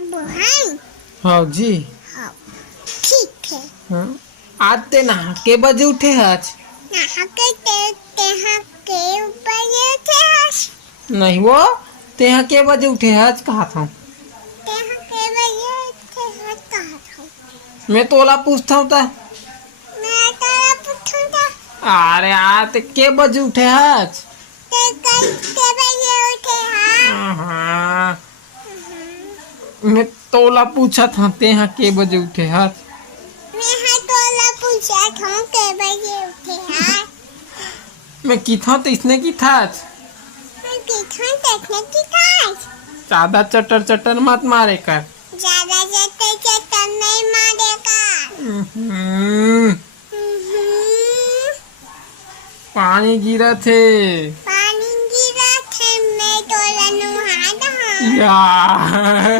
बहन। हाँ जी। हाँ ठीक है। हाँ? आज ते नहा के बजे उठे आज? नहा के ऊपर ये थे आज। नहीं वो ते यहाँ के बजे उठे आज कहा था? तेहा के बजे थे आज कहा था। मैं तोला पूछता हूँ ता। मैं तारा पूछूंगा। अरे यार ते के बजे उठे आज? ते कल के बजे उठे हाँ। हाँ मैं तोला पूछा था ते यहाँ के बजे उठे आज? मैं हाँ तोला पूछा था के बजे उठे हाँ। मैं की था तो इसने की था आज? मैं किथन देखने की था। ज्यादा चटर चटर मत मारे कर। ज्यादा जते चेतन नहीं मारेगा। हम्म, पानी गिरा थे पानी गिरा थे मैं तोला नुहा दहा। यार।